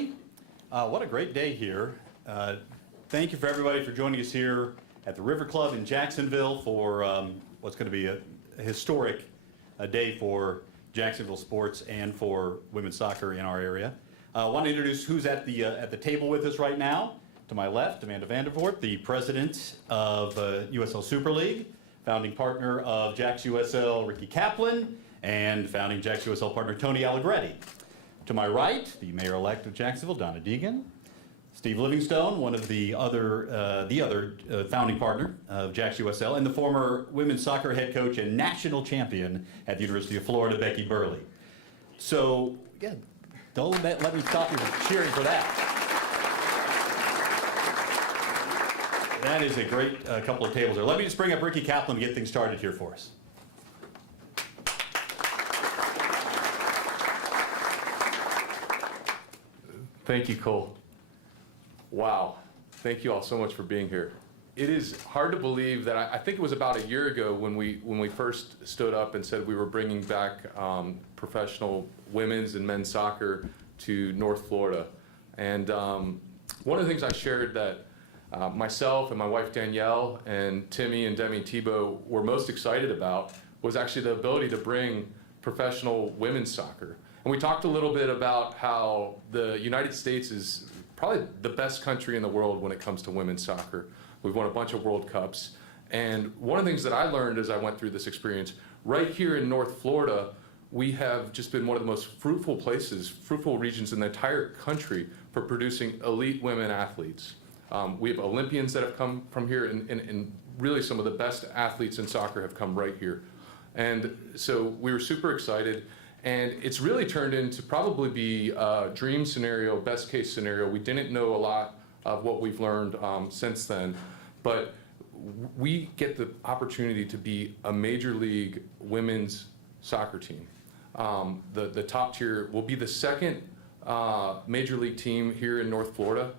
everybody. What a great day here. Thank you for everybody for joining us here at the River Club in Jacksonville for what's going to be a historic day for Jacksonville sports and for women's soccer in our area. I want to introduce who's at the table with us right now. To my left, Amanda Vandervoort, the president of USL Super League, founding partner of JAX USL, Ricky Kaplan, and founding JAX USL partner, Tony Allegretti. To my right, the mayor-elect of Jacksonville, Donna Deegan. Steve Livingstone, one of the other founding partner of JAX USL, and the former women's soccer head coach and national champion at the University of Florida, Becky Burley. So, yeah, don't let me stop you from cheering for that. That is a great couple of tables there. Let me just bring up Ricky Kaplan to get things started here for us. Thank you, Cole. Wow. Thank you all so much for being here. It is hard to believe that I think it was about a year ago when we first stood up and said we were bringing back professional women's and men's soccer to North Florida. And one of the things I shared that myself and my wife Danielle and Timmy and Demi Tebow were most excited about was actually the ability to bring professional women's soccer. And we talked a little bit about how the United States is probably the best country in the world when it comes to women's soccer. We've won a bunch of World Cups. And one of the things that I learned as I went through this experience, right here in North Florida, we have just been one of the most fruitful regions in the entire country for producing elite women athletes. We have Olympians that have come from here, and really some of the best athletes in soccer have come right here. And so we were super excited, and it's really turned into probably be a dream scenario, best case scenario. We didn't know a lot of what we've learned since then, but we get the opportunity to be a major league women's soccer team. The top tier will be the second major league team here in North Florida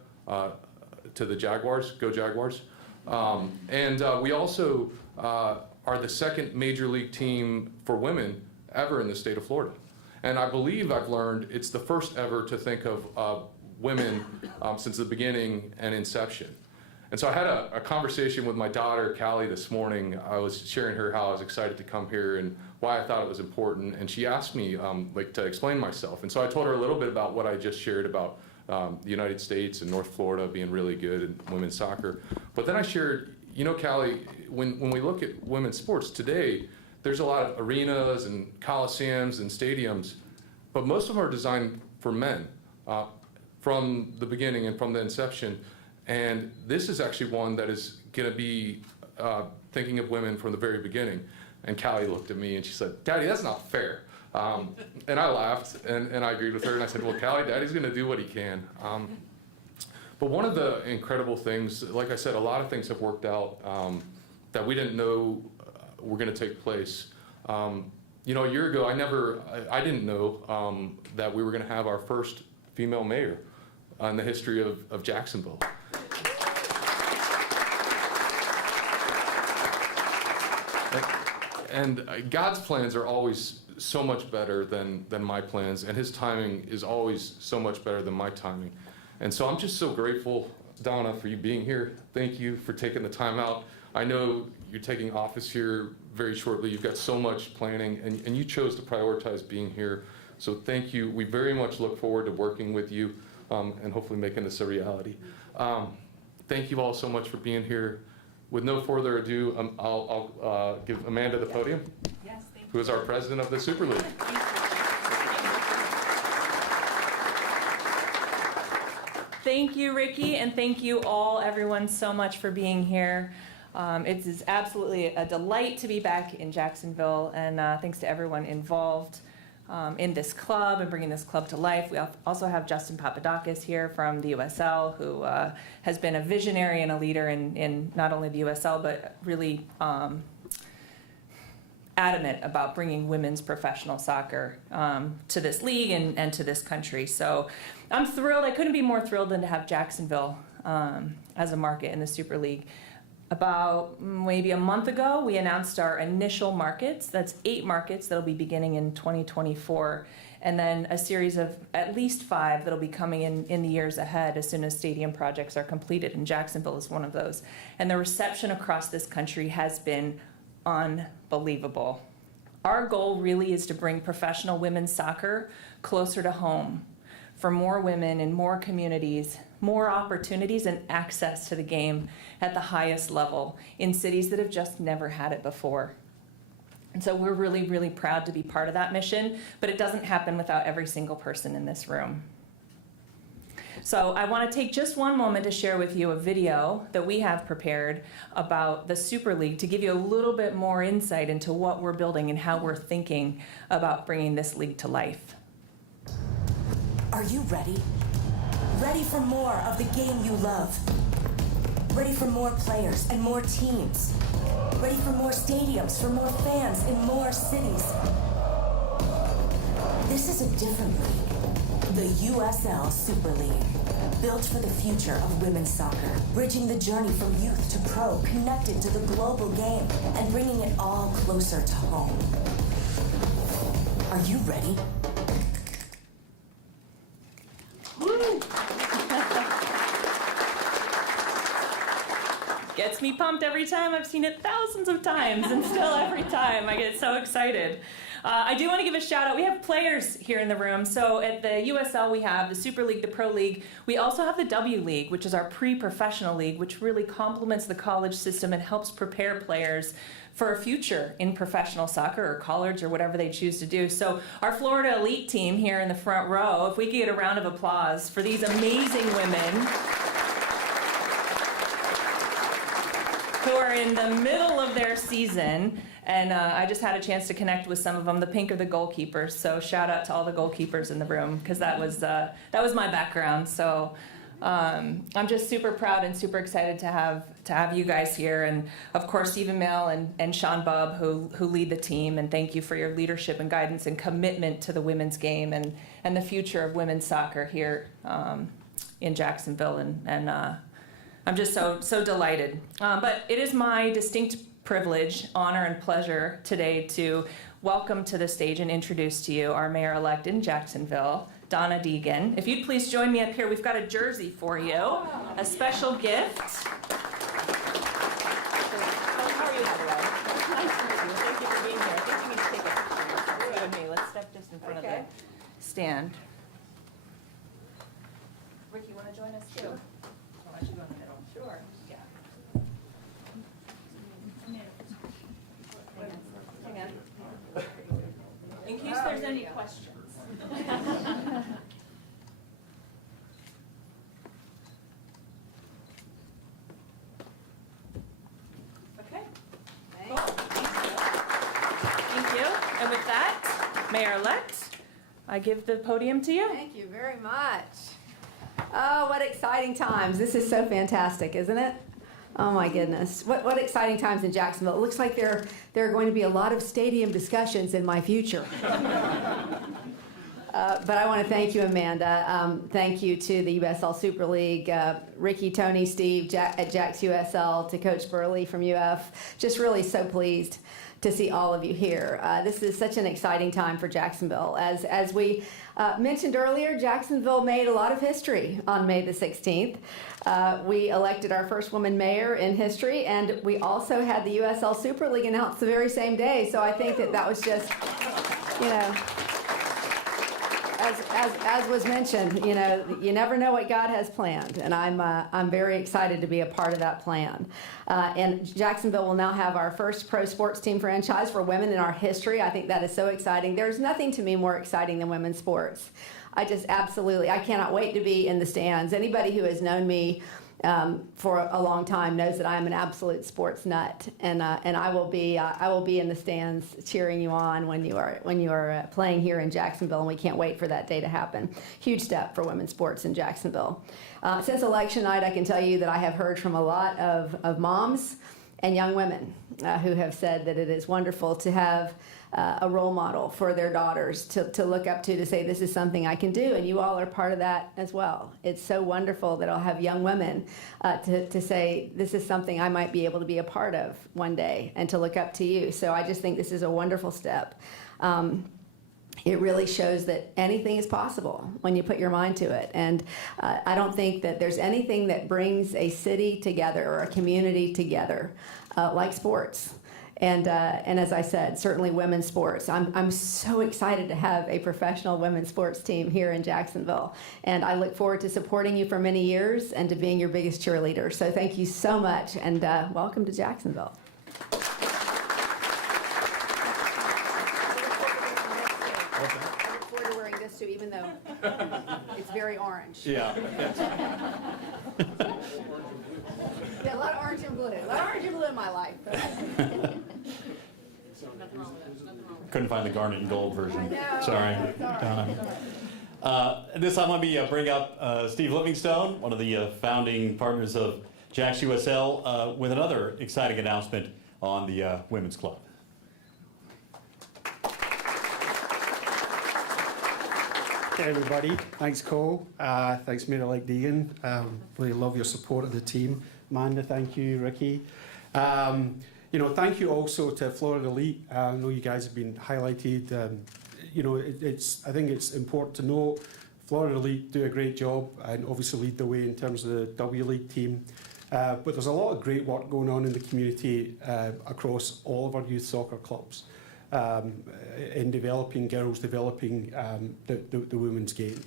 to the Jaguars, go Jaguars. We also are the second major league team for women ever in the state of Florida. And I believe I've learned it's the first ever to think of women since the beginning and inception. And so I had a conversation with my daughter, Callie, this morning. I was sharing her how I was excited to come here and why I thought it was important. And she asked me to explain myself. And so I told her a little bit about what I just shared about the United States and North Florida being really good in women's soccer. But then I shared, you know, Callie, when we look at women's sports today, there's a lot of arenas and coliseums and stadiums, but most of them are designed for men from the beginning and from the inception. And this is actually one that is going to be thinking of women from the very beginning. And Callie looked at me and she said, "Daddy, that's not fair." And I laughed and I agreed with her and I said, "Well, Callie, Daddy's going to do what he can." But one of the incredible things, like I said, a lot of things have worked out that we didn't know were going to take place. You know, a year ago, I didn't know that we were going to have our first female mayor in the history of Jacksonville. And God's plans are always so much better than my plans, and his timing is always so much better than my timing. And so I'm just so grateful, Donna, for you being here. Thank you for taking the time out. I know you're taking office here very shortly. You've got so much planning, and you chose to prioritize being here. So thank you. We very much look forward to working with you and hopefully making this a reality. Thank you all so much for being here. With no further ado, I'll give Amanda the podium, yes, thank you. Who is our president of the Super League. Thank you, Ricky, and thank you all, everyone, so much for being here. It is absolutely a delight to be back in Jacksonville, and thanks to everyone involved in this club and bringing this club to life. We also have Justin Papadakis here from the USL, who has been a visionary and a leader in not only the USL, but really adamant about bringing women's professional soccer to this league and to this country. So I'm thrilled. I couldn't be more thrilled than to have Jacksonville as a market in the Super League. About maybe a month ago, we announced our initial markets. That's 8 markets that'll be beginning in 2024. and then a series of at least 5 that'll be coming in the years ahead as soon as stadium projects are completed, and Jacksonville is one of those. And the reception across this country has been unbelievable. Our goal really is to bring professional women's soccer closer to home for more women in more communities, more opportunities and access to the game at the highest level in cities that have just never had it before. And so we're really, really proud to be part of that mission, but it doesn't happen without every single person in this room. So I want to take just one moment to share with you a video that we have prepared about the Super League to give you a little bit more insight into what we're building and how we're thinking about bringing this league to life. Are you ready? Ready for more of the game you love? Ready for more players and more teams? Ready for more stadiums, for more fans in more cities? This is a different league. The USL Super League, built for the future of women's soccer, bridging the journey from youth to pro, connected to the global game, and bringing it all closer to home. Are you ready? Gets me pumped every time. I've seen it thousands of times, and still every time I get so excited. I do want to give a shout out. We have players here in the room. So at the USL we have the Super League, the Pro League. We also have the W League, which is our pre-professional league, which really complements the college system and helps prepare players for a future in professional soccer or college or whatever they choose to do. So our Florida Elite team here in the front row, if we could get a round of applause for these amazing women who are in the middle of their season, and I just had a chance to connect with some of them. The pink are the goalkeepers, so shout out to all the goalkeepers in the room, because that was my background. So I'm just super proud and super excited to have you guys here, and of course Stephen Mail and Sean Bubb who lead the team, and thank you for your leadership and guidance and commitment to the women's game and the future of women's soccer here in Jacksonville, and I'm just so delighted. But it is my distinct privilege, honor, and pleasure today to welcome to the stage and introduce to you our mayor-elect in Jacksonville, Donna Deegan. If you'd please join me up here, we've got a jersey for you, a special gift. How are you, by the way? Nice to meet you. Thank you for being here. I think you need to take a picture. You and me. Let's step just in front of the stand. Rick, you want to join us too? Why don't you go in the middle? Sure. Yeah. Hang on. In case there's any questions. Okay. Cool. Thank you. And with that, Mayor-elect, I give the podium to you. Thank you very much. Oh, what exciting times. This is so fantastic, isn't it? Oh my goodness. What exciting times in Jacksonville. It looks like there are going to be a lot of stadium discussions in my future. But I want to thank you, Amanda. Thank you to the USL Super League, Ricky, Tony, Steve at JAX USL, to Coach Burley from UF. Just really so pleased to see all of you here. This is such an exciting time for Jacksonville. As we mentioned earlier, Jacksonville made a lot of history on May the 16th. We elected our first woman mayor in history, and we also had the USL Super League announced the very same day. So I think that was just, you know, as was mentioned, you know, you never know what God has planned, and I'm very excited to be a part of that plan. And Jacksonville will now have our first pro sports team franchise for women in our history. I think that is so exciting. There's nothing to me more exciting than women's sports. I cannot wait to be in the stands. Anybody who has known me for a long time knows that I am an absolute sports nut, and I will be in the stands cheering you on when you are playing here in Jacksonville, and we can't wait for that day to happen. Huge step for women's sports in Jacksonville. Since election night, I can tell you that I have heard from a lot of moms and young women who have said that it is wonderful to have a role model for their daughters to look up to say, this is something I can do, and you all are part of that as well. It's so wonderful that I'll have young women to say, this is something I might be able to be a part of one day, and to look up to you. So I just think this is a wonderful step. it really shows that anything is possible when you put your mind to it. And I don't think that there's anything that brings a city together or a community together like sports. And as I said, certainly women's sports. I'm so excited to have a professional women's sports team here in Jacksonville. And I look forward to supporting you for many years and to being your biggest cheerleader. So thank you so much, and welcome to Jacksonville. I look forward to wearing this too, even though it's very orange. Yeah. Yeah, a lot of orange and blue. A lot of orange and blue in my life. Couldn't find the garnet and gold version. I know. Sorry. This time let me bring up Steve Livingstone, one of the founding partners of JAX USL, with another exciting announcement on the Women's Club. Hey everybody, thanks Cole, thanks Mary-Like Deegan, really love your support of the team. Amanda, thank you, Ricky. Thank you also to Florida Elite. I know you guys have been highlighted. I think it's important to note Florida Elite do a great job and obviously lead the way in terms of the W League team. But there's a lot of great work going on in the community across all of our youth soccer clubs in developing girls, developing the women's game.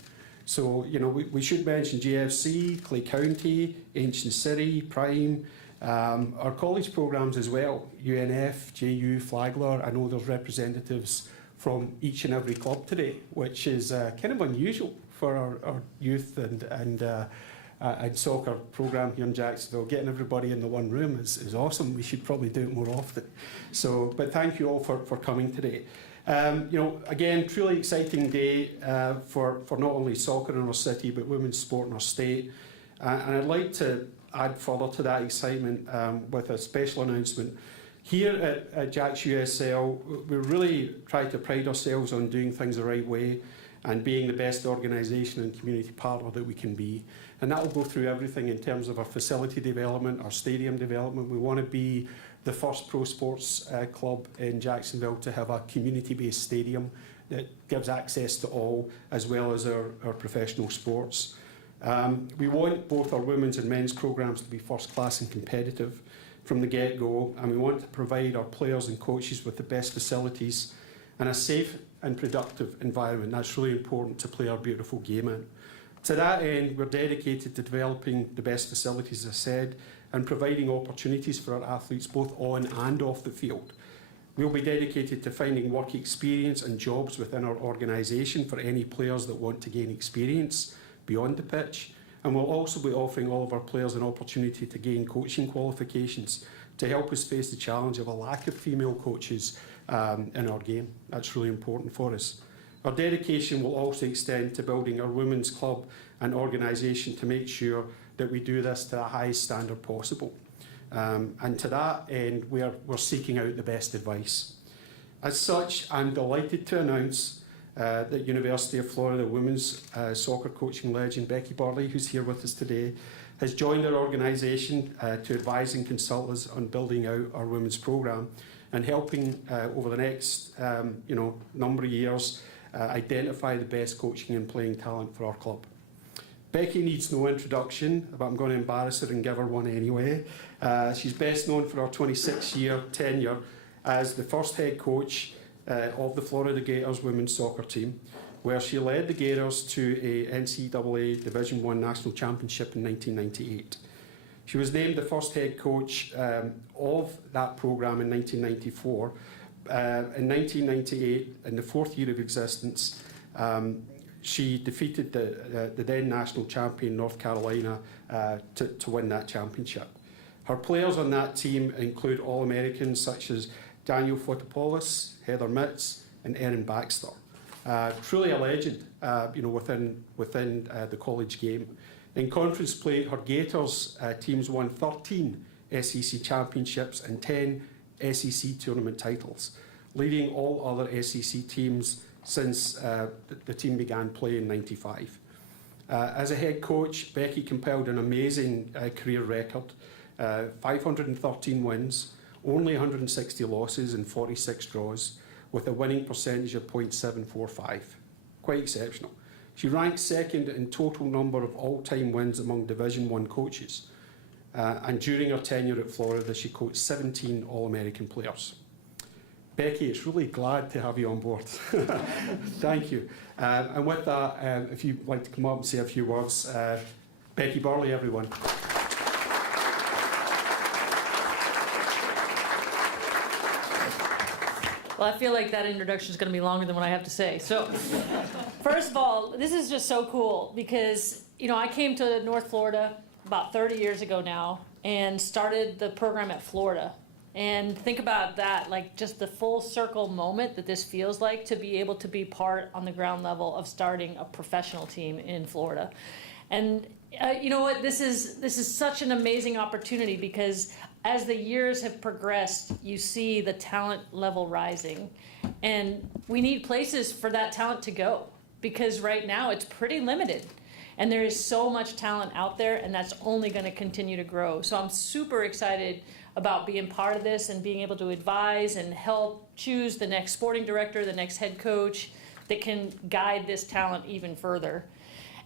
So, we should mention GFC, Clay County, Ancient City, Prime, our college programs as well, UNF, JU, Flagler. I know there's representatives from each and every club today, which is kind of unusual for our youth and soccer program here in Jacksonville. Getting everybody in the one room is awesome. We should probably do it more often. So, but thank you all for coming today. Again, truly exciting day for not only soccer in our city, but women's sport in our state. And I'd like to add further to that excitement with a special announcement. Here at JAX USL, we really try to pride ourselves on doing things the right way and being the best organisation and community partner that we can be. And that will go through everything in terms of our facility development, our stadium development. We want to be the first pro sports club in Jacksonville to have a community-based stadium that gives access to all, as well as our professional sports. We want both our women's and men's programmes to be first class and competitive from the get-go, and we want to provide our players and coaches with the best facilities and a safe and productive environment. That's really important to play our beautiful game in. To that end, we're dedicated to developing the best facilities, as I said, and providing opportunities for our athletes both on and off the field. We'll be dedicated to finding work experience and jobs within our organisation for any players that want to gain experience beyond the pitch. And we'll also be offering all of our players an opportunity to gain coaching qualifications to help us face the challenge of a lack of female coaches in our game. That's really important for us. Our dedication will also extend to building our women's club and organisation to make sure that we do this to the highest standard possible. And to that end, we're seeking out the best advice. As such, I'm delighted to announce that University of Florida women's soccer coaching legend Becky Burley, who's here with us today, has joined our organisation to advise and consult us on building out our women's programme and helping over the next number of years identify the best coaching and playing talent for our club. Becky needs no introduction, but I'm going to embarrass her and give her one anyway. She's best known for her 26-year tenure as the first head coach of the Florida Gators women's soccer team, where she led the Gators to a NCAA Division I National Championship in 1998. She was named the first head coach of that programme in 1994. In 1998, in the fourth year of existence, she defeated the then national champion North Carolina to win that championship. Her players on that team include All-Americans such as Daniel Fotopoulos, Heather Mitz, and Erin Baxter. Truly a legend, within the college game. In conference play, her Gators teams won 13 SEC championships and 10 SEC tournament titles, leading all other SEC teams since the team began play in '95. As a head coach, Becky compiled an amazing career record, 513 wins, only 160 losses and 46 draws, with a winning percentage of .745. Quite exceptional. She ranks second in total number of all-time wins among Division I coaches. And during her tenure at Florida, she coached 17 All-American players. Becky, it's really glad to have you on board. Thank you. And with that, if you'd like to come up and say a few words, Becky Burley, everyone. Well, I feel like that introduction is going to be longer than what I have to say. So, first of all, this is just so cool because, you know, I came to North Florida about 30 years ago now and started the program at Florida. And think about that, like just the full circle moment that this feels like to be able to be part on the ground level of starting a professional team in Florida. And you know what, this is such an amazing opportunity because as the years have progressed, you see the talent level rising. And we need places for that talent to go because right now it's pretty limited. And there is so much talent out there, and that's only going to continue to grow. So I'm super excited about being part of this and being able to advise and help choose the next sporting director, the next head coach that can guide this talent even further.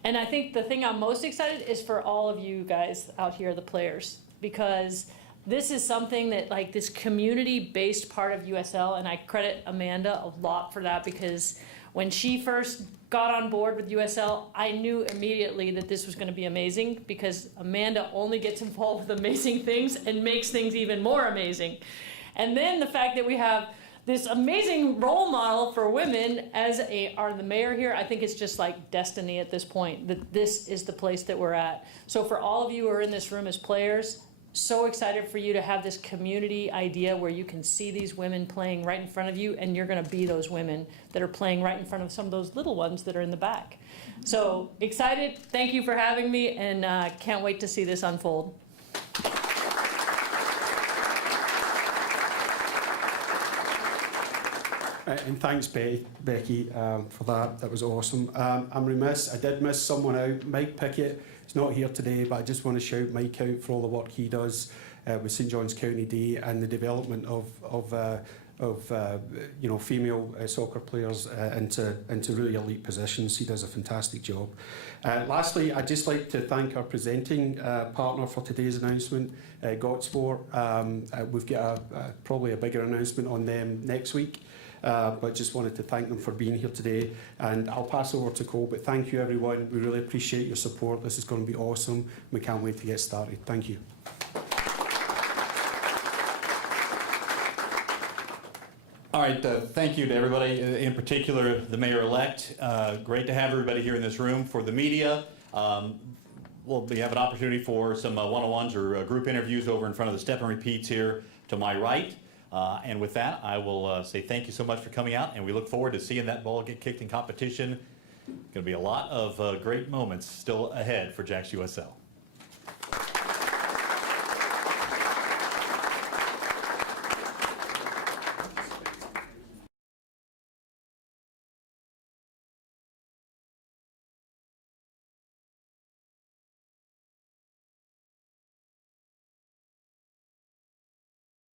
And I think the thing I'm most excited is for all of you guys out here, the players, because this is something that, like, this community-based part of USL, and I credit Amanda a lot for that because when she first got on board with USL, I knew immediately that this was going to be amazing because Amanda only gets involved with amazing things and makes things even more amazing. And then the fact that we have this amazing role model for women as the mayor here, I think it's just like destiny at this point, that this is the place that we're at. So for all of you who are in this room as players, so excited for you to have this community idea where you can see these women playing right in front of you, and you're going to be those women that are playing right in front of some of those little ones that are in the back. So excited. Thank you for having me, and can't wait to see this unfold. And thanks, Becky, for that. That was awesome. I'm remiss. I did miss someone out. Mike Pickett is not here today, but I just want to shout Mike out for all the work he does with St John's County Day and the development of female soccer players into really elite positions. He does a fantastic job. Lastly, I'd just like to thank our presenting partner for today's announcement, Gotsport. We've got probably a bigger announcement on them next week. But just wanted to thank them for being here today, and I'll pass over to Cole, but thank you everyone. We really appreciate your support. This is going to be awesome. We can't wait to get started. Thank you. All right, thank you to everybody, in particular the mayor-elect. Great to have everybody here in this room. For the media, we'll have an opportunity for some one-on-ones or group interviews over in front of the step and repeats here to my right. And with that, I will say thank you so much for coming out, and we look forward to seeing that ball get kicked in competition. Going to be a lot of great moments still ahead for JAX USL.